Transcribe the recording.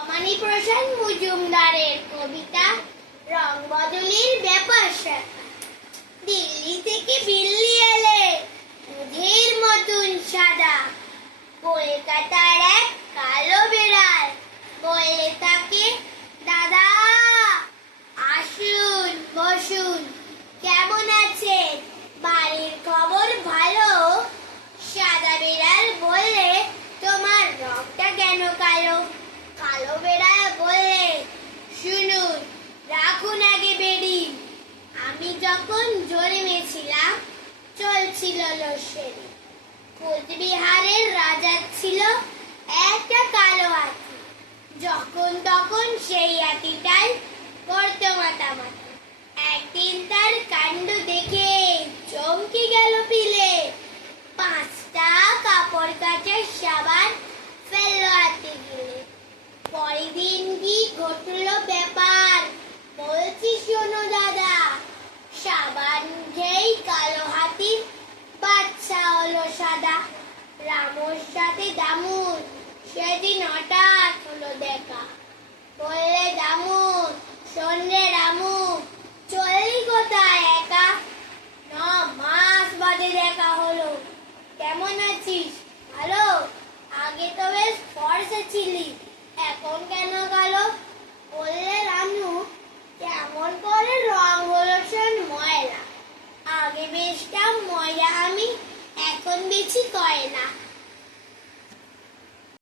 অমানিপ্রসাদ মজুমদারের কবিতা রং বদলের ব্যাপার স্যাপার। দিল্লি থেকে বিল্লি এলে দুধের মতন সাদা, কলকাতার এক কালো বেড়াল বললে তাকে দাদা। আসুন বসুন, কেমন আছেন, বাড়ির খবর ভালো? সাদা বেড়াল বললে তোমার রংটা কেন কালো? কালো বেড়াল বললে শুনুন, রাখুন আগে বেড়ি। আমি যখন জন্মেছিলাম চলছিল লস্যেরি। কোচবিহারের রাজা ছিল একটা কালো হাতি। যখন তখন সেই হাতিটাই করতো মাতামাতি। একদিন তার কাণ্ড দেখে চমকে গেল পিলে। 5টা কাপড় কাচার সাবান ফেললো হাতে গিলে। পরের দিন কি ঘটলো ব্যাপার বলছি শোনো দাদা। সাবান খেয়েই কালো হাতির বাচ্চা হলো সাদা। রামুর সাথে দামুর সেদিন হঠাৎ হলো দেখা। বললে দামুর, শোন রে রামু, চললি কোথায় একা? 9 মাস বাদে দেখা হলো, কেমন আছিস? ভালো। আগে তো বেশ ফর্সা ছিলি, এখন কেন কালো? বললে রামু, কেমন করে রং হলো শোন ময়লা। আগে বেচতাম ময়লা আমি, এখন বেচি কয়লা।